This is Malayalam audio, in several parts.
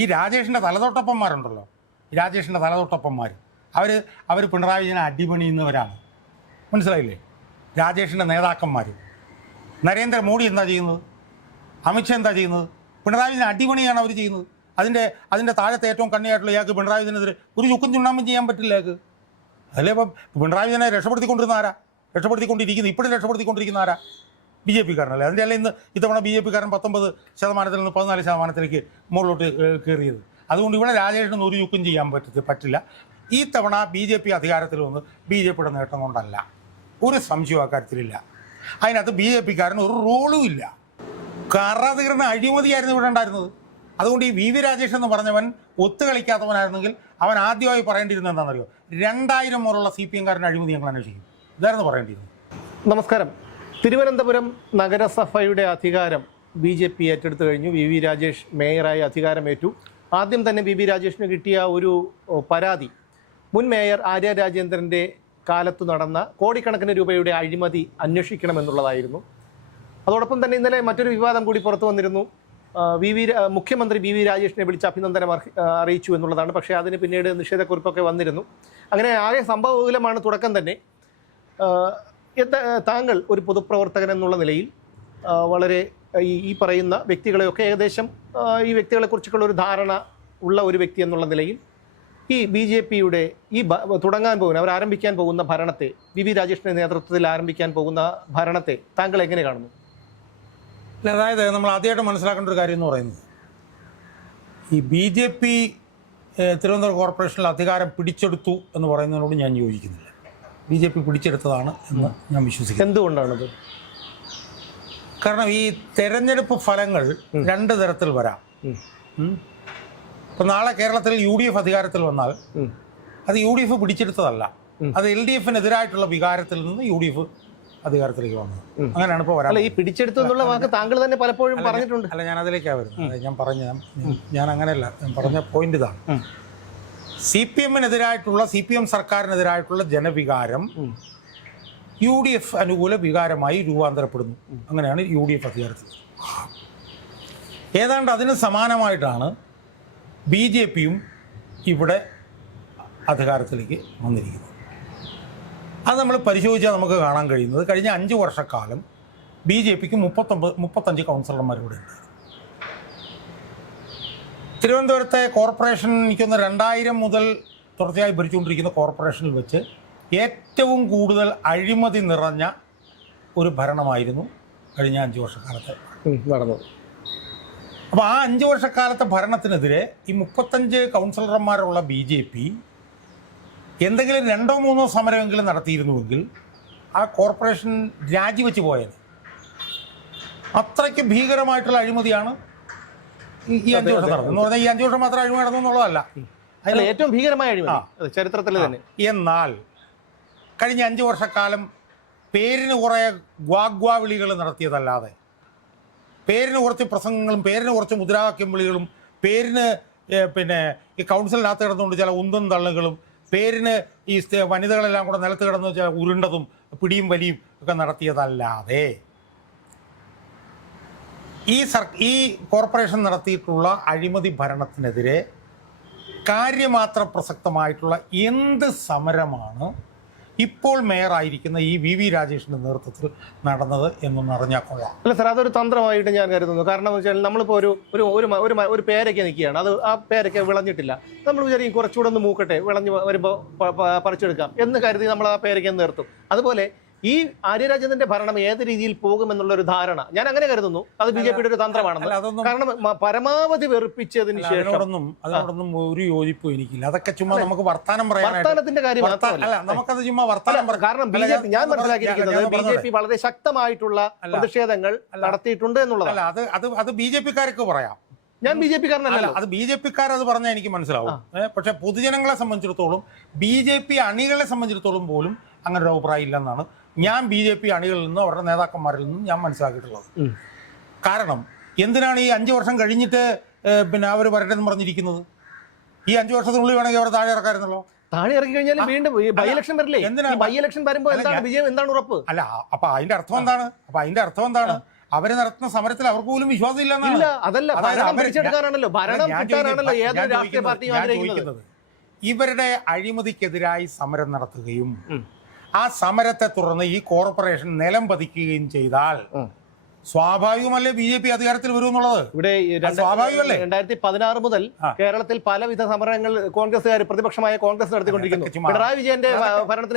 ഈ രാജേഷിൻ്റെ തലതൊട്ടപ്പന്മാരുണ്ടല്ലോ, രാജേഷിൻ്റെ തലതൊട്ടപ്പന്മാർ അവർ പിണറായി വിജയനെ അടിപണിയുന്നവരാണ്. മനസ്സിലായില്ലേ? രാജേഷിൻ്റെ നേതാക്കന്മാർ. നരേന്ദ്രമോദി എന്താ ചെയ്യുന്നത്? അമിത്ഷാ എന്താ ചെയ്യുന്നത്? പിണറായി വിജയനെ അടിപണിയാണ് അവർ ചെയ്യുന്നത്. അതിൻ്റെ താഴത്തെ ഏറ്റവും കണ്ണിയായിട്ടുള്ള ഇയാൾക്ക് പിണറായി വിജയനെതിരെ ഒരു ചുക്കും ചുണ്ണാമ്പും ചെയ്യാൻ പറ്റില്ല ഇയാൾക്ക്. അതല്ലേ ഇപ്പം പിണറായി വിജയനെ രക്ഷപ്പെടുത്തിക്കൊണ്ടിരുന്ന ആരാ? രക്ഷപ്പെടുത്തിക്കൊണ്ടിരിക്കുന്നത് ഇപ്പോഴും രക്ഷപ്പെടുത്തിക്കൊണ്ടിരിക്കുന്ന ആരാ? ബി ജെ പിക്കാരനല്ലേ. അതിൻ്റെ അല്ല ഇത്തവണ ബി ജെ പിക്കാരൻ 19% നിന്ന് 14% മുകളിലോട്ട് കയറിയത്. അതുകൊണ്ട് ഇവിടെ രാജേഷിന് ഒരു ചുക്കും ചെയ്യാൻ പറ്റില്ല. ഈ തവണ ബി ജെ പി അധികാരത്തിൽ വന്ന് ബി ജെ പിയുടെ നേട്ടം കൊണ്ടല്ല, ഒരു സംശയവും അക്കാര്യത്തിലില്ല. അതിനകത്ത് ബി ജെ പിക്കാരന് ഒരു റോളും ഇല്ല. കറതീർന്ന അഴിമതിയായിരുന്നു ഇവിടെ ഉണ്ടായിരുന്നത്. അതുകൊണ്ട് ഈ വി വി രാജേഷ് എന്ന് പറഞ്ഞവൻ ഒത്തുകളിക്കാത്തവനായിരുന്നെങ്കിൽ അവൻ ആദ്യമായി പറയേണ്ടിയിരുന്നത് എന്താണെന്നറിയോ? 2000 മുതലുള്ള CPM കാരൻ്റെ അഴിമതി ഞങ്ങൾ അന്വേഷിക്കും. ഇതായിരുന്നു പറയേണ്ടിയിരുന്നത്. നമസ്കാരം. തിരുവനന്തപുരം നഗരസഭയുടെ അധികാരം BJP ഏറ്റെടുത്തു കഴിഞ്ഞു. വി വി രാജേഷ് മേയറായി അധികാരമേറ്റു. ആദ്യം തന്നെ വി വി രാജേഷിന് കിട്ടിയ ഒരു പരാതി മുൻ മേയർ ആര്യ രാജേന്ദ്രൻ്റെ കാലത്ത് നടന്ന കോടിക്കണക്കിന് രൂപയുടെ അഴിമതി അന്വേഷിക്കണമെന്നുള്ളതായിരുന്നു. അതോടൊപ്പം തന്നെ ഇന്നലെ മറ്റൊരു വിവാദം കൂടി പുറത്തു വന്നിരുന്നു. മുഖ്യമന്ത്രി വി വി രാജേഷിനെ വിളിച്ച് അഭിനന്ദനം അറിയിച്ചു എന്നുള്ളതാണ്. പക്ഷേ അതിന് പിന്നീട് നിഷേധക്കുറിപ്പൊക്കെ വന്നിരുന്നു. അങ്ങനെ ആകെ സംഭവബഹുലമാണ് തുടക്കം തന്നെ. താങ്കൾ ഒരു പൊതുപ്രവർത്തകൻ എന്നുള്ള നിലയിൽ വളരെ ഈ പറയുന്ന വ്യക്തികളെയൊക്കെ ഏകദേശം ഈ വ്യക്തികളെക്കുറിച്ചൊക്കെയുള്ള ഒരു ധാരണ ഉള്ള ഒരു വ്യക്തി എന്നുള്ള നിലയിൽ ഈ BJPയുടെ ഈ തുടങ്ങാൻ പോകുന്ന അവർ ആരംഭിക്കാൻ പോകുന്ന ഭരണത്തെ, വി വി രാജേഷിൻ്റെ നേതൃത്വത്തിൽ ആരംഭിക്കാൻ പോകുന്ന ഭരണത്തെ താങ്കൾ എങ്ങനെ കാണുന്നു? അതായത് നമ്മൾ ആദ്യമായിട്ട് മനസ്സിലാക്കേണ്ട ഒരു കാര്യം എന്ന് പറയുന്നത്, ഈ BJP തിരുവനന്തപുരം കോർപ്പറേഷനിൽ അധികാരം പിടിച്ചെടുത്തു എന്ന് പറയുന്നതിനോട് ഞാൻ യോജിക്കുന്നില്ല. BJP പിടിച്ചെടുത്തതാണ് എന്ന് ഞാൻ വിശ്വസിക്കുന്നു. എന്തുകൊണ്ടാണത്? കാരണം ഈ തെരഞ്ഞെടുപ്പ് ഫലങ്ങൾ 2 തരത്തിൽ വരാം. ഇപ്പം നാളെ കേരളത്തിൽ UDF അധികാരത്തിൽ വന്നാൽ അത് UDF പിടിച്ചെടുത്തതല്ല, അത് LDFനെതിരായിട്ടുള്ള വികാരത്തിൽ നിന്ന് UDF അധികാരത്തിലേക്ക് വന്നത്. അങ്ങനെയാണ് ഇപ്പോൾ വരാൻ. ഈ പിടിച്ചെടുത്തു എന്നുള്ള വാക്ക് താങ്കൾ തന്നെ പലപ്പോഴും പറഞ്ഞിട്ടുണ്ട്. അല്ല, ഞാൻ അതിലേക്കാണ് വരുന്നത്. ഞാൻ അങ്ങനെയല്ല, ഞാൻ പറഞ്ഞ പോയിന്റ് ഇതാണ്. CPM സർക്കാരിനെതിരായിട്ടുള്ള ജനവികാരം UDF അനുകൂല വികാരമായി രൂപാന്തരപ്പെടുന്നു. അങ്ങനെയാണ് UDF അധികാരത്തിൽ. ഏതാണ്ട് അതിന് സമാനമായിട്ടാണ് BJPയും ഇവിടെ അധികാരത്തിലേക്ക് വന്നിരിക്കുന്നത്. അത് നമ്മൾ പരിശോധിച്ചാൽ നമുക്ക് കാണാൻ കഴിയുന്നത്, കഴിഞ്ഞ 5 വർഷക്കാലം BJPക്ക് 35 കൗൺസിലർമാർ ഇവിടെ ഉണ്ട്. തിരുവനന്തപുരത്തെ കോർപ്പറേഷൻ എനിക്കൊന്ന് 2000 മുതൽ തുടർച്ചയായി ഭരിച്ചുകൊണ്ടിരിക്കുന്ന കോർപ്പറേഷനിൽ വെച്ച് ഏറ്റവും കൂടുതൽ അഴിമതി നിറഞ്ഞ ഒരു ഭരണമായിരുന്നു കഴിഞ്ഞ 5 വർഷക്കാലത്തെ നടന്നത്. അപ്പോൾ ആ 5 വർഷക്കാലത്തെ ഭരണത്തിനെതിരെ ഈ 35 കൗൺസിലർമാരുള്ള BJP എന്തെങ്കിലും 2-3 സമരമെങ്കിലും നടത്തിയിരുന്നുവെങ്കിൽ ആ കോർപ്പറേഷൻ രാജിവെച്ച് പോയത്. അത്രയ്ക്ക് ഭീകരമായിട്ടുള്ള അഴിമതിയാണ് ഈ 5 വർഷം നടന്നത്. എന്ന് പറഞ്ഞാൽ ഈ 5 വർഷം മാത്രം അഴിമതി നടന്നു എന്നുള്ളതല്ല, അതിൽ ഏറ്റവും ഭീകരമായ അഴിമതി ചരിത്രത്തിൽ തന്നെ. എന്നാൽ കഴിഞ്ഞ 5 വർഷക്കാലം പേരിന് കുറേ ഗ്വാഗ്വാ വിളികൾ നടത്തിയതല്ലാതെ, പേരിന് കുറച്ച് പ്രസംഗങ്ങളും പേരിന് കുറച്ച് മുദ്രാവാക്യം വിളികളും പേരിന് ഈ കൗൺസിലിനകത്ത് കിടന്നുകൊണ്ട് ചില ഉന്തും തള്ളുകളും പേരിന് ഈ വനിതകളെല്ലാം കൂടെ നിലത്ത് കിടന്ന് ഉരുണ്ടതും പിടിയും വലിയും ഒക്കെ നടത്തിയതല്ലാതെ ഈ കോർപ്പറേഷൻ നടത്തിയിട്ടുള്ള അഴിമതി ഭരണത്തിനെതിരെ കാര്യമാത്ര പ്രസക്തമായിട്ടുള്ള എന്ത് സമരമാണ് ഇപ്പോൾ മേയറായിരിക്കുന്ന ഈ വി വി രാജേഷിൻ്റെ നേതൃത്വത്തിൽ നടന്നത് എന്നൊന്ന് അറിഞ്ഞാൽ കൊള്ളാം. അല്ല സാർ, അതൊരു തന്ത്രമായിട്ട് ഞാൻ കരുതുന്നു. കാരണം എന്ന് വെച്ചാൽ നമ്മളിപ്പോൾ ഒരു പേരയ്ക്ക നിൽക്കുകയാണ്, അത് ആ പേരയ്ക്ക വിളഞ്ഞിട്ടില്ല. നമ്മൾ വിചാരിക്കും കുറച്ചുകൂടെ ഒന്ന് മൂക്കട്ടെ, വിളഞ്ഞ് വരുമ്പോൾ പറിച്ചെടുക്കാം എന്ന് കരുതി നമ്മൾ ആ പേരയ്ക്ക നിർത്തും. അതുപോലെ ഈ ആര്യ രാജേന്ദ്രന്റെ ഭരണം ഏത് രീതിയിൽ പോകുമെന്നുള്ള ഒരു ധാരണ ഞാൻ അങ്ങനെ കരുതുന്നു. അത് BJPയുടെ ഒരു തന്ത്രമാണെന്ന്. കാരണം പരമാവധി വെറുപ്പിച്ചതിന് ശേഷം അതിനോടൊന്നും ഒരു യോജിപ്പും എനിക്കില്ല. അതൊക്കെ ചുമ്മാ നമുക്ക് വർത്താനത്തിന്റെ കാര്യം മാത്രമല്ല, നമുക്കത് ചുമ്മാ വർത്താനം. കാരണം BJP ഞാൻ മനസ്സിലാക്കിയിരിക്കുന്നത് BJP വളരെ ശക്തമായിട്ടുള്ള പ്രതിഷേധങ്ങൾ നടത്തിയിട്ടുണ്ട് എന്നുള്ളതല്ല. അത് BJPക്കാർക്ക് പറയാം. ഞാൻ BJPക്കാരനല്ല. അത് BJPക്കാരത് പറഞ്ഞാൽ എനിക്ക് മനസ്സിലാവും. പക്ഷെ പൊതുജനങ്ങളെ സംബന്ധിച്ചിടത്തോളം, BJP അണികളെ സംബന്ധിച്ചിടത്തോളം പോലും അങ്ങനെ ഒരു അഭിപ്രായം ഇല്ലെന്നാണ് ഞാൻ BJP അണികളിൽ നിന്നും അവരുടെ നേതാക്കന്മാരിൽ നിന്നും ഞാൻ മനസ്സിലാക്കിയിട്ടുള്ളത്. കാരണം എന്തിനാണ് ഈ 5 വർഷം കഴിഞ്ഞിട്ട് അവർ വരട്ടെന്ന് പറഞ്ഞിരിക്കുന്നത്? ഈ 5 വർഷത്തിനുള്ളിൽ വേണമെങ്കിൽ അവർ താഴെ ഇറക്കാമായിരുന്നല്ലോ. താഴെ ഇറക്കി കഴിഞ്ഞാൽ വീണ്ടും ബൈ ഇലക്ഷൻ വരില്ലേ? ബൈ ഇലക്ഷൻ വരുമ്പോൾ എന്താണ് വിജയം, എന്താണ് ഉറപ്പ്? അല്ല, അപ്പൊ അതിന്റെ അർത്ഥം എന്താണ്? അവര് നടത്തുന്ന സമരത്തിൽ അവർക്ക് പോലും വിശ്വാസം ഇല്ല, ഇല്ലെന്നാണ്. അതല്ല, ഭരണം പിടിച്ചെടുക്കാനാണല്ലോ, ഭരണം കിട്ടാനാണല്ലോ ഏതൊരു രാഷ്ട്രീയ പാർട്ടിയും ആഗ്രഹിക്കുന്നത്. ഇവരുടെ അഴിമതിക്കെതിരായി സമരം നടത്തുകയും ആ സമരത്തെ തുടർന്ന് ഈ കോർപ്പറേഷൻ നിലം പതിക്കുകയും ചെയ്താൽ സ്വാഭാവികമല്ലേ BJP അധികാരത്തിൽ വരും എന്നുള്ളത്? ഇവിടെ 2016 മുതൽ കേരളത്തിൽ പലവിധ സമരങ്ങൾ കോൺഗ്രസ്സുകാർ, പ്രതിപക്ഷമായ കോൺഗ്രസ് നടത്തിക്കൊണ്ടിരിക്കുന്നു. പിണറായി വിജയന്റെ ഭരണത്തിൽ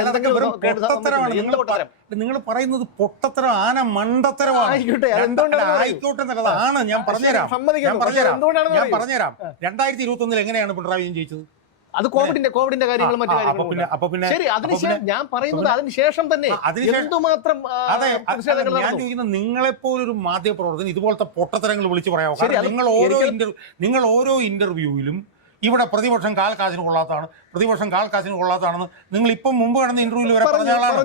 നിങ്ങൾ പറയുന്നത് പൊട്ടത്തരം, ആന മണ്ടത്തരമാണ്. ആയിക്കോട്ടെ എന്നുള്ളതാണ്. ഞാൻ പറഞ്ഞുതരാം 2021 എങ്ങനെയാണ് പിണറായി വിജയൻ ജയിച്ചത്? അത് കോവിഡിന്റെ കാര്യങ്ങൾ മറ്റു കാര്യങ്ങളും. ശരി, അതിനുശേഷം ഞാൻ പറയുന്നത് അതിനുശേഷം തന്നെ എന്തുമാത്രം ഞാൻ ചോദിക്കുന്നത്, നിങ്ങളെപ്പോലൊരു മാധ്യമപ്രവർത്തകൻ ഇതുപോലത്തെ പൊട്ടത്തരങ്ങൾ വിളിച്ചു പറയാമോ? നിങ്ങൾ ഓരോ ഇന്റർവ്യൂവിലും ഇവിടെ പ്രതിപക്ഷം കാൽക്കാശിന് കൊള്ളാത്തതാണെന്ന് നിങ്ങൾ ഇപ്പം മുമ്പ് നടന്ന ഇന്റർവ്യൂവിൽ വരെ പറഞ്ഞ ആളാണ്.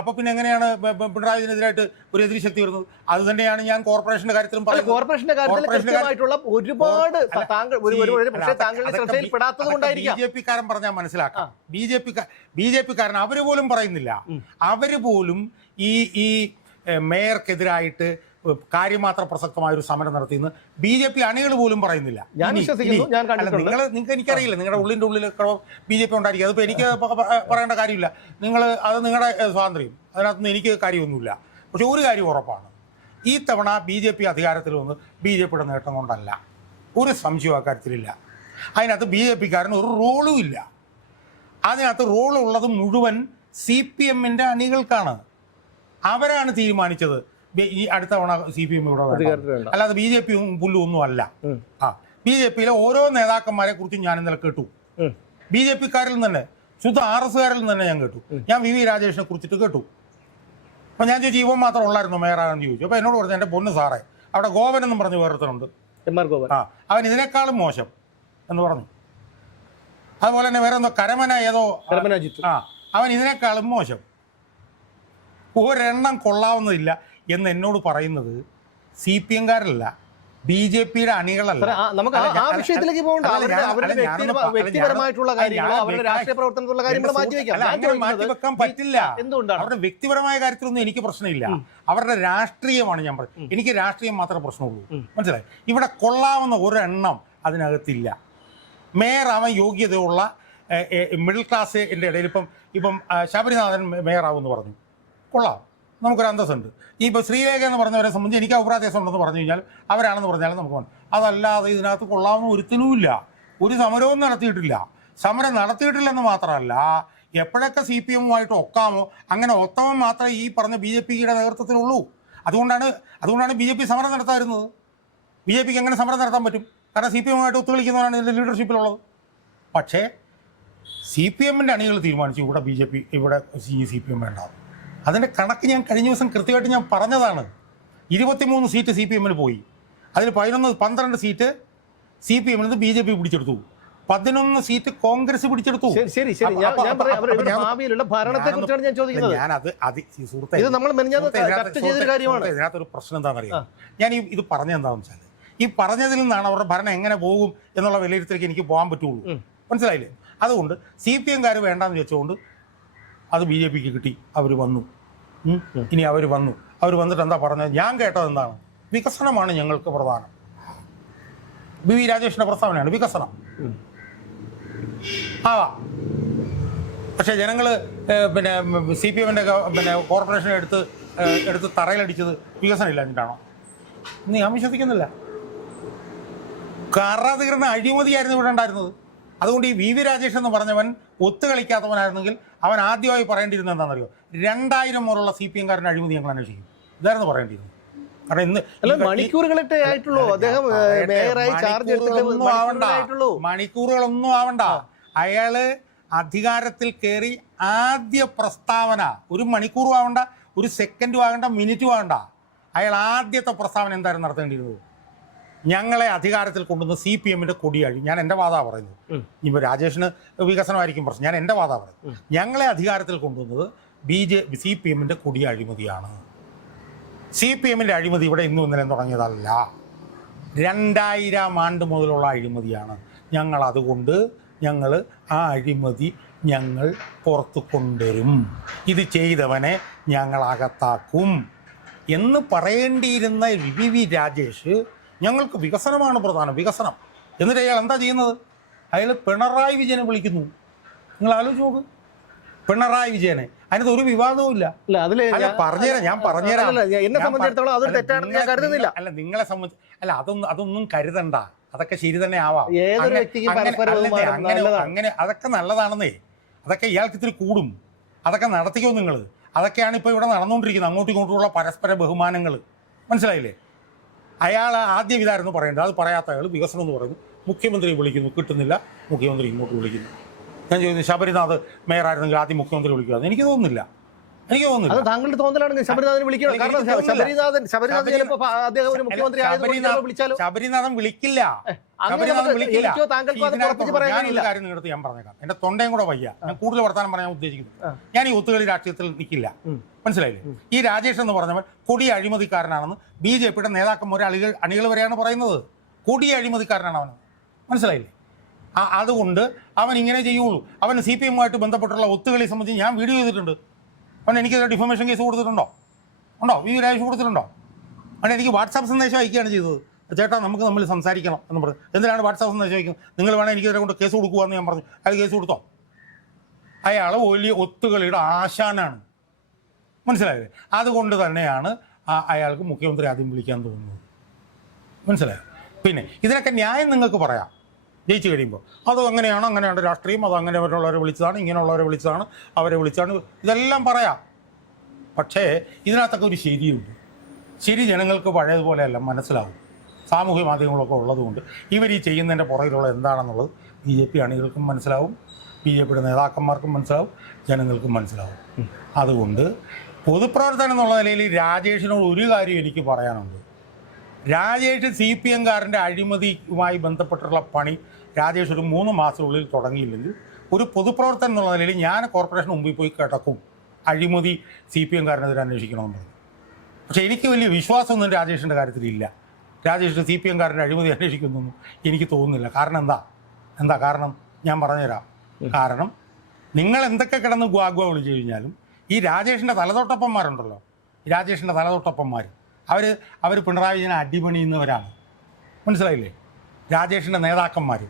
അപ്പൊ പിന്നെ എങ്ങനെയാണ് പിണറായിനെതിരായിട്ട് ഒരു എതിർശക്തി വരുന്നത്? അത് തന്നെയാണ് ഞാൻ കോർപ്പറേഷന്റെ കാര്യത്തിലും പറയുന്നത്. കോർപ്പറേഷന്റെ കാര്യത്തിൽ ഒരുപാട് BJP കാരൻ പറഞ്ഞാൽ മനസ്സിലാക്കാം. BJP കാരൻ അവര് പോലും പറയുന്നില്ല. അവര് പോലും ഈ മേയർക്കെതിരായിട്ട് കാര്യമാത്ര പ്രസക്തമായ ഒരു സമരം നടത്തിയെന്ന് BJP അണികൾ പോലും പറയുന്നില്ല. നിങ്ങൾക്ക് എനിക്കറിയില്ല, നിങ്ങളുടെ ഉള്ളിൻ്റെ BJP ഉണ്ടായിരിക്കും. അതിപ്പോൾ എനിക്ക് പറയേണ്ട കാര്യമില്ല. അത് നിങ്ങളുടെ സ്വാതന്ത്ര്യം, അതിനകത്തുനിന്ന് എനിക്ക് കാര്യമൊന്നുമില്ല. പക്ഷെ ഒരു കാര്യം ഉറപ്പാണ്, ഈ തവണ BJP അധികാരത്തിൽ വന്ന് BJPയുടെ നേട്ടം കൊണ്ടല്ല, ഒരു സംശയവും അക്കാര്യത്തിലില്ല. അതിനകത്ത് BJP-കാരന് ഒരു റോളും ഇല്ല. അതിനകത്ത് റോളുള്ളത് മുഴുവൻ CPM-ന്റെ അണികൾക്കാണ്. അവരാണ് തീരുമാനിച്ചത് ഈ അടുത്ത തവണ CPM ഇവിടെ വേണം, അല്ലാതെ BJP-യും പുല്ലും ഒന്നും അല്ല. BJP-യിലെ ഓരോ നേതാക്കന്മാരെ കുറിച്ചും ഞാൻ ഇന്നലെ കേട്ടു. BJP-കാരിൽ നിന്ന് തന്നെ, ശുദ്ധ RS-കാരിൽ നിന്ന് തന്നെ ഞാൻ കേട്ടു. ഞാൻ VV രാജേഷിനെ കുറിച്ചിട്ട് കേട്ടു. അപ്പൊ ഞാൻ ചോദിച്ചു, ഇവൻ മാത്രം ഉള്ളായിരുന്നു മേയറാണെന്ന് ചോദിച്ചു. അപ്പൊ എന്നോട് പറഞ്ഞു, എന്റെ പൊന്ന് സാറേ, അവിടെ ഗോവൻ എന്നും പറഞ്ഞ് വേറൊരുത്തനുണ്ട്, അവൻ ഇതിനേക്കാളും മോശം എന്ന് പറഞ്ഞു. അതുപോലെ തന്നെ വേറെ എന്തോ കരമന ഏതോ, അവൻ ഇതിനേക്കാളും മോശം, ഒരെണ്ണം കൊള്ളാവുന്നതില്ല എന്ന് എന്നോട് പറയുന്നത് CPM-കാരല്ല, BJP-യുടെ അണികളല്ല. നമുക്ക് ആ വിഷയത്തിലേക്ക് പോകണ്ട. വ്യക്തിപരമായിട്ടുള്ള കാര്യങ്ങളോ അവരുടെ രാഷ്ട്രീയ പ്രവർത്തനത്തിലുള്ള കാര്യങ്ങളോ മാറ്റിവെക്കാൻ പറ്റില്ല. എന്തുകൊണ്ടാണ്? അവരുടെ വ്യക്തിപരമായ കാര്യത്തിലൊന്നും എനിക്ക് പ്രശ്നമില്ല. അവരുടെ രാഷ്ട്രീയമാണ് ഞാൻ പറയുന്നത്. എനിക്ക് രാഷ്ട്രീയം മാത്രമേ പ്രശ്നമുള്ളൂ. മനസ്സിലായി? ഇവിടെ കൊള്ളാവുന്ന ഒരെണ്ണം അതിനകത്തില്ല. മേയർ ആവാൻ യോഗ്യതയുള്ള മിഡിൽ ക്ലാസ്സിൻ്റെ ഇടയിൽ ഇപ്പം ശബരിനാഥൻ മേയറാവുമെന്ന് പറഞ്ഞു, കൊള്ളാം, നമുക്കൊരു അന്തസ്സുണ്ട്. ഇപ്പോൾ ശ്രീലേഖ എന്ന് പറഞ്ഞവരെ സംബന്ധിച്ച് എനിക്ക് അഭിപ്രായ വ്യത്യാസം ഉണ്ടെന്ന് പറഞ്ഞു കഴിഞ്ഞാൽ അവരാണെന്ന് പറഞ്ഞാലും നമുക്ക് വേണം. അതല്ലാതെ ഇതിനകത്ത് കൊള്ളാവുന്ന ഒരുത്തിനുമില്ല. ഒരു സമരവും നടത്തിയിട്ടില്ല. സമരം നടത്തിയിട്ടില്ലെന്ന് മാത്രമല്ല, എപ്പോഴൊക്കെ CPM-ഉമായിട്ട് ഒക്കാമോ അങ്ങനെ ഒത്തവൻ മാത്രമേ ഈ പറഞ്ഞ BJP-യുടെ നേതൃത്വത്തിലുള്ളൂ. അതുകൊണ്ടാണ് BJP സമരം നടത്താതിരുന്നത്. BJP-ക്ക് എങ്ങനെ സമരം നടത്താൻ പറ്റും? കാരണം CPM-ഉമായിട്ട് ഒത്തുകളിക്കുന്നവരാണ് ഇതിൻ്റെ ലീഡർഷിപ്പിലുള്ളത്. പക്ഷേ CPM-ന്റെ അണികൾ തീരുമാനിച്ചു ഇവിടെ ഇവിടെ CPM വേണ്ട. അതിൻ്റെ കണക്ക് ഞാൻ കഴിഞ്ഞ ദിവസം കൃത്യമായിട്ട് ഞാൻ പറഞ്ഞതാണ്. 23 സീറ്റ് CPM-ന് പോയി. അതിൽ 12 സീറ്റ് CPM-ൽ നിന്ന് BJP പിടിച്ചെടുത്തു. 11 സീറ്റ് കോൺഗ്രസ് പിടിച്ചെടുത്തു. ഇതിനകത്തൊരു പ്രശ്നം എന്താണെന്നറിയാം. ഞാൻ ഇത് പറഞ്ഞെന്താണെന്ന് വെച്ചാൽ, ഈ പറഞ്ഞതിൽ നിന്നാണ് അവരുടെ ഭരണം എങ്ങനെ പോകും എന്നുള്ള വിലയിരുത്തലേക്ക് എനിക്ക് പോകാൻ പറ്റുള്ളൂ. മനസ്സിലായില്ലേ? അതുകൊണ്ട് CPM-കാർ വേണ്ടാന്ന് വെച്ചുകൊണ്ട് അത് BJP-ക്ക് കിട്ടി. അവർ വന്നു. ഇനി അവർ വന്നിട്ട് എന്താ പറഞ്ഞത്? ഞാൻ കേട്ടത് എന്താണ്? വികസനമാണ് ഞങ്ങൾക്ക് പ്രധാനം. VV രാജേഷിന്റെ പ്രസ്താവനയാണ് വികസനം. പക്ഷേ ജനങ്ങൾ CPM-ന്റെ കോർപ്പറേഷൻ എടുത്ത് തറയിലടിച്ചത് വികസനം ഇല്ലാഞ്ഞിട്ടാണോ? ഞാൻ വിശ്വസിക്കുന്നില്ല. കറതീർന്ന അഴിമതിയായിരുന്നു ഇവിടെ ഉണ്ടായിരുന്നത്. അതുകൊണ്ട് ഈ VV രാജേഷ് എന്ന് പറഞ്ഞവൻ ഒത്തുകളിക്കാത്തവനായിരുന്നെങ്കിൽ അവൻ ആദ്യമായി പറയേണ്ടിയിരുന്നത് എന്താണെന്നറിയോ? 2000 മുതലുള്ള CPM-കാരൻ്റെ അഴിമതി ഞങ്ങൾ അന്വേഷിക്കും. ഇതായിരുന്നു പറയേണ്ടിയിരുന്നത്. കാരണം ഇന്ന് മണിക്കൂറുകളൊന്നും ആവണ്ട. അയാള് അധികാരത്തിൽ കയറി ആദ്യ പ്രസ്താവന, ഒരു മണിക്കൂറും ആവണ്ട, ഒരു സെക്കൻഡും ആകണ്ട, മിനിറ്റും ആകണ്ട, അയാൾ ആദ്യത്തെ പ്രസ്താവന എന്തായിരുന്നു നടത്തേണ്ടിയിരുന്നത്? ഞങ്ങളെ അധികാരത്തിൽ കൊണ്ടുവന്ന് CPM-ന്റെ കൊടിയാഴി. ഞാൻ എൻ്റെ വാദമാണ് പറയുന്നത്. ഇപ്പോൾ രാജേഷിന് വികസനമായിരിക്കും പ്രശ്നം, ഞാൻ എൻ്റെ വാദമാണ് പറയുന്നത്. ഞങ്ങളെ അധികാരത്തിൽ കൊണ്ടുവന്നത് CPM-ന്റെ കൊടി അഴിമതിയാണ്. CPM-ന്റെ അഴിമതി ഇവിടെ ഇന്നും ഇന്നലെ തുടങ്ങിയതല്ല, 2000 ആണ്ട് മുതലുള്ള അഴിമതിയാണ്. അതുകൊണ്ട് ഞങ്ങൾ ആ അഴിമതി പുറത്തു കൊണ്ടുവരും. ഇത് ചെയ്തവനെ ഞങ്ങൾ അകത്താക്കും. എന്ന് പറയേണ്ടിയിരുന്ന വി രാജേഷ് ഞങ്ങൾക്ക് വികസനമാണ് പ്രധാനം, വികസനം. എന്നിട്ട് അയാൾ എന്താ ചെയ്യുന്നത്? അയാൾ പിണറായി വിജയനെ വിളിക്കുന്നു. നിങ്ങൾ ആലോചിച്ച് നോക്ക്, പിണറായി വിജയനെ. അതിനകത്ത് ഒരു വിവാദവും ഇല്ല. ഞാൻ പറഞ്ഞുതരാം. എന്നെ സംബന്ധിച്ചിടത്തോളം അതൊരു തെറ്റാണെന്ന് ഞാൻ കരുതുന്നില്ല. അല്ല, നിങ്ങളെ സംബന്ധിച്ച് അല്ല, അതൊന്നും കരുതണ്ട. അതൊക്കെ ശരി തന്നെ ആവാം. അങ്ങനെ അതൊക്കെ നല്ലതാണെന്നേ. അതൊക്കെ ഇയാൾക്ക് ഇത്തിരി കൂടും. അതൊക്കെ നടത്തിക്കോ നിങ്ങൾ. അതൊക്കെയാണ് ഇപ്പോൾ ഇവിടെ നടന്നുകൊണ്ടിരിക്കുന്നത്, അങ്ങോട്ടും ഇങ്ങോട്ടുമുള്ള പരസ്പര ബഹുമാനങ്ങൾ. മനസ്സിലായില്ലേ? അയാൾ ആദ്യം ഇതായിരുന്നു പറയേണ്ടത്, അത് പറയാത്ത അയാൾ വികസനം എന്ന് പറയുന്നു. മുഖ്യമന്ത്രി വിളിക്കുന്നു, കിട്ടുന്നില്ല. മുഖ്യമന്ത്രി ഇങ്ങോട്ട് വിളിക്കുന്നു. ഞാൻ ചോദിക്കുന്നു, ശബരിനാഥ് മേയറായിരുന്നെങ്കിൽ ആദ്യം മുഖ്യമന്ത്രി വിളിക്കുക? എനിക്ക് തോന്നുന്നില്ല. അത് താങ്കളുടെ തോന്നലാണെങ്കിൽ ശബരിനാഥൻ വിളിക്കണം. കാരണം ശബരിനാഥൻ വിളിക്കില്ല. കാര്യം നിങ്ങളുടെ ഞാൻ പറഞ്ഞേക്കാം. എന്റെ തൊണ്ടയും കൂടെ വയ്യ. ഞാൻ കൂടുതൽ വർത്താനം പറയാൻ ഉദ്ദേശിക്കുന്നു. ഞാൻ ഈ ഒത്തുകളി രാഷ്ട്രീയത്തിൽ നിൽക്കില്ല. മനസ്സിലായില്ലേ? ഈ രാജേഷ് എന്ന് പറഞ്ഞവൻ കൊടിയ അഴിമതിക്കാരനാണെന്ന് BJPയുടെ നേതാക്കന്മാരെ അണികൾ വരെയാണ് പറയുന്നത്. കൊടിയ അഴിമതിക്കാരനാണ് അവൻ. മനസ്സിലായില്ലേ? അതുകൊണ്ട് അവൻ ഇങ്ങനെ ചെയ്യുള്ളൂ. അവൻ CPM-ആയിട്ട് ബന്ധപ്പെട്ടുള്ള ഒത്തുകളി സംബന്ധിച്ച് ഞാൻ വീഡിയോ ചെയ്തിട്ടുണ്ട്. അവൻ എനിക്കെതിരെ ഡിഫമേഷൻ കേസ് കൊടുത്തിട്ടുണ്ടോ? വി രാജേഷ് കൊടുത്തിട്ടുണ്ടോ? അവൻ എനിക്ക് വാട്സാപ്പ് സന്ദേശം അയക്കുകയാണ് ചെയ്തത്. ചേട്ടാ, നമുക്ക് തമ്മിൽ സംസാരിക്കണം എന്ന് പറഞ്ഞു. എന്തിനാണ് വാട്സാപ്പ് സന്ദേശം അയക്കുന്നത്? നിങ്ങൾ വേണേൽ എനിക്കെതിരെ കൊണ്ട് കേസ് കൊടുക്കുകയെന്ന് ഞാൻ പറഞ്ഞു. അയാൾ കേസ് കൊടുത്തോ? അയാൾ വലിയ ഒത്തുകളിയുടെ ആശാനാണ്. മനസ്സിലായില്ലേ? അതുകൊണ്ട് തന്നെയാണ് അയാൾക്ക് മുഖ്യമന്ത്രി ആദ്യം വിളിക്കാൻ തോന്നുന്നത്. മനസ്സിലായോ? പിന്നെ ഇതിനൊക്കെ ന്യായം നിങ്ങൾക്ക് പറയാം ജയിച്ചു കഴിയുമ്പോൾ. അത് അങ്ങനെയാണ് രാഷ്ട്രീയം, അത് അങ്ങനെ ഉള്ളവരെ വിളിച്ചതാണ്, ഇങ്ങനെയുള്ളവരെ വിളിച്ചതാണ്, അവരെ വിളിച്ചതാണ്, ഇതെല്ലാം പറയാം. പക്ഷേ ഇതിനകത്തൊക്കെ ഒരു ശരിയുണ്ട്. ശരി ജനങ്ങൾക്ക് പഴയതുപോലെയല്ല മനസ്സിലാവും. സാമൂഹ്യ മാധ്യമങ്ങളൊക്കെ ഉള്ളതുകൊണ്ട് ഇവർ ഈ ചെയ്യുന്നതിൻ്റെ പുറകിലുള്ള എന്താണെന്നുള്ളത് BJP അണികൾക്കും മനസ്സിലാവും, BJPയുടെ നേതാക്കന്മാർക്കും മനസ്സിലാവും, ജനങ്ങൾക്കും മനസ്സിലാവും. അതുകൊണ്ട് പൊതുപ്രവർത്തനം എന്നുള്ള നിലയിൽ രാജേഷിനോട് ഒരു കാര്യം എനിക്ക് പറയാനുണ്ട്. രാജേഷ് CPM-കാരൻ്റെ അഴിമതിയുമായി ബന്ധപ്പെട്ടുള്ള പണി രാജേഷ് ഒരു 3 മാസത്തിനുള്ളിൽ തുടങ്ങിയില്ലെങ്കിൽ ഒരു പൊതുപ്രവർത്തനം എന്നുള്ള നിലയിൽ ഞാൻ കോർപ്പറേഷന് മുമ്പിൽ പോയി കിടക്കും, അഴിമതി CPM-കാരനെതിരെ അന്വേഷിക്കണമെന്ന് പറഞ്ഞു. പക്ഷേ എനിക്ക് വലിയ വിശ്വാസമൊന്നും രാജേഷിൻ്റെ കാര്യത്തിലില്ല. രാജേഷ് CPM-കാരൻ്റെ അഴിമതി അന്വേഷിക്കുന്നൊന്നും എനിക്ക് തോന്നുന്നില്ല. കാരണം കാരണം ഞാൻ പറഞ്ഞുതരാം. കാരണം നിങ്ങൾ എന്തൊക്കെ കിടന്ന് ഗ്വാഗ്വ വിളിച്ചു കഴിഞ്ഞാലും ഈ രാജേഷിൻ്റെ തലതൊട്ടപ്പന്മാരുണ്ടല്ലോ, രാജേഷിൻ്റെ തലതൊട്ടപ്പന്മാർ അവർ പിണറായി വിജയനെ അടിപണിയുന്നവരാണ്. മനസ്സിലായില്ലേ? രാജേഷിൻ്റെ നേതാക്കന്മാർ.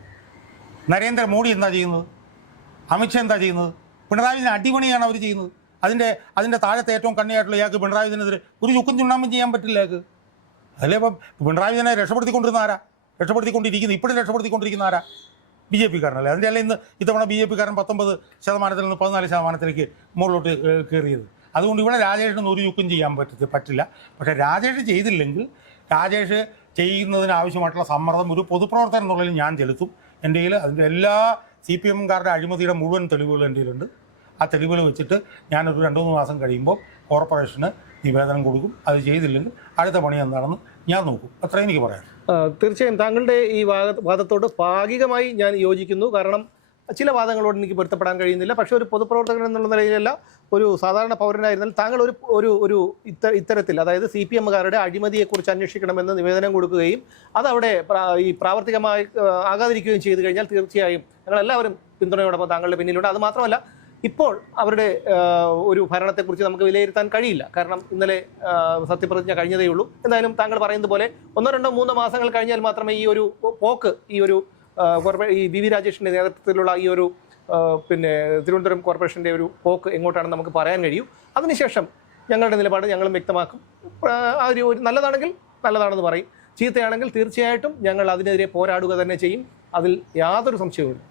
നരേന്ദ്രമോദി എന്താ ചെയ്യുന്നത്? അമിത്ഷാ എന്താ ചെയ്യുന്നത്? പിണറായി വിജയനെ അടിപണിയാണ് അവർ ചെയ്യുന്നത്. അതിൻ്റെ താഴത്തെ ഏറ്റവും കണ്ണിയായിട്ടുള്ള ഇയാൾക്ക് പിണറായി വിജയനെതിരെ ഒരു ചുക്കും ചുണ്ണാമ്പും ചെയ്യാൻ പറ്റില്ല. ഇയാൾക്ക് അതല്ലേ ഇപ്പം പിണറായി വിജയനെ രക്ഷപ്പെടുത്തിക്കൊണ്ടിരുന്ന ആരാ? ഇപ്പോഴും രക്ഷപ്പെടുത്തിക്കൊണ്ടിരിക്കുന്ന ആരാ? BJP-കാരനല്ലേ? അതിൻ്റെ അല്ല ഇത്തവണ BJP-കാരൻ 19% നിന്ന് 14% മുകളിലോട്ട് കയറിയത്. അതുകൊണ്ട് ഇവിടെ രാജേഷിനൊന്നും ഒരു ചുക്കും ചെയ്യാൻ പറ്റില്ല. പക്ഷേ രാജേഷ് ചെയ്തില്ലെങ്കിൽ രാജേഷ് ചെയ്യുന്നതിന് ആവശ്യമായിട്ടുള്ള സമ്മർദ്ദം ഒരു പൊതുപ്രവർത്തനം എന്നുള്ളതിൽ ഞാൻ ചെലുത്തും. എൻ്റെ കയ്യിൽ അതിൻ്റെ എല്ലാ CPM-കാരുടെ അഴിമതിയുടെ മുഴുവൻ തെളിവുകൾ എൻ്റെ കയ്യിലുണ്ട്. ആ തെളിവുകൾ വെച്ചിട്ട് ഞാനൊരു 2-3 മാസം കഴിയുമ്പോൾ കോർപ്പറേഷന് നിവേദനം കൊടുക്കും. അത് ചെയ്തില്ലെങ്കിൽ അടുത്ത പണി എന്താണെന്ന് ഞാൻ നോക്കും. അത്രയും എനിക്ക് പറയാം. തീർച്ചയായും താങ്കളുടെ ഈ വാദത്തോട് ഭാഗികമായി ഞാൻ യോജിക്കുന്നു. കാരണം ചില വാദങ്ങളോട് എനിക്ക് പൊരുത്തപ്പെടാൻ കഴിയുന്നില്ല. പക്ഷേ ഒരു പൊതുപ്രവർത്തകൻ എന്നുള്ള നിലയിലല്ല, ഒരു സാധാരണ പൗരനായിരുന്നാൽ താങ്കൾ ഒരു ഇത്തരത്തിൽ, അതായത് CPM-കാരുടെ അഴിമതിയെക്കുറിച്ച് അന്വേഷിക്കണമെന്ന് നിവേദനം കൊടുക്കുകയും അതവിടെ ഈ പ്രാവർത്തികമായി ആകാതിരിക്കുകയും ചെയ്തു കഴിഞ്ഞാൽ തീർച്ചയായും ഞങ്ങളെല്ലാവരും പിന്തുണയോടൊപ്പം താങ്കളുടെ പിന്നിലുണ്ട്. അതുമാത്രമല്ല, ഇപ്പോൾ അവരുടെ ഒരു ഭരണത്തെക്കുറിച്ച് നമുക്ക് വിലയിരുത്താൻ കഴിയില്ല. കാരണം ഇന്നലെ സത്യപ്രതിജ്ഞ കഴിഞ്ഞതേ ഉള്ളൂ. എന്തായാലും താങ്കൾ പറയുന്നത് പോലെ 1-2-3 മാസങ്ങൾ കഴിഞ്ഞാൽ മാത്രമേ ഈ ഒരു പോക്ക്, ഈ VV രാജേഷിൻ്റെ നേതൃത്വത്തിലുള്ള ഈ ഒരു തിരുവനന്തപുരം കോർപ്പറേഷൻ്റെ ഒരു പോക്ക് എങ്ങോട്ടാണെന്ന് നമുക്ക് പറയാൻ കഴിയും. അതിനുശേഷം ഞങ്ങളുടെ നിലപാട് ഞങ്ങളും വ്യക്തമാക്കും. ആ ഒരു നല്ലതാണെങ്കിൽ നല്ലതാണെന്ന് പറയും, ചീത്തയാണെങ്കിൽ തീർച്ചയായിട്ടും ഞങ്ങൾ അതിനെതിരെ പോരാടുക തന്നെ ചെയ്യും. അതിൽ യാതൊരു സംശയവുമില്ല.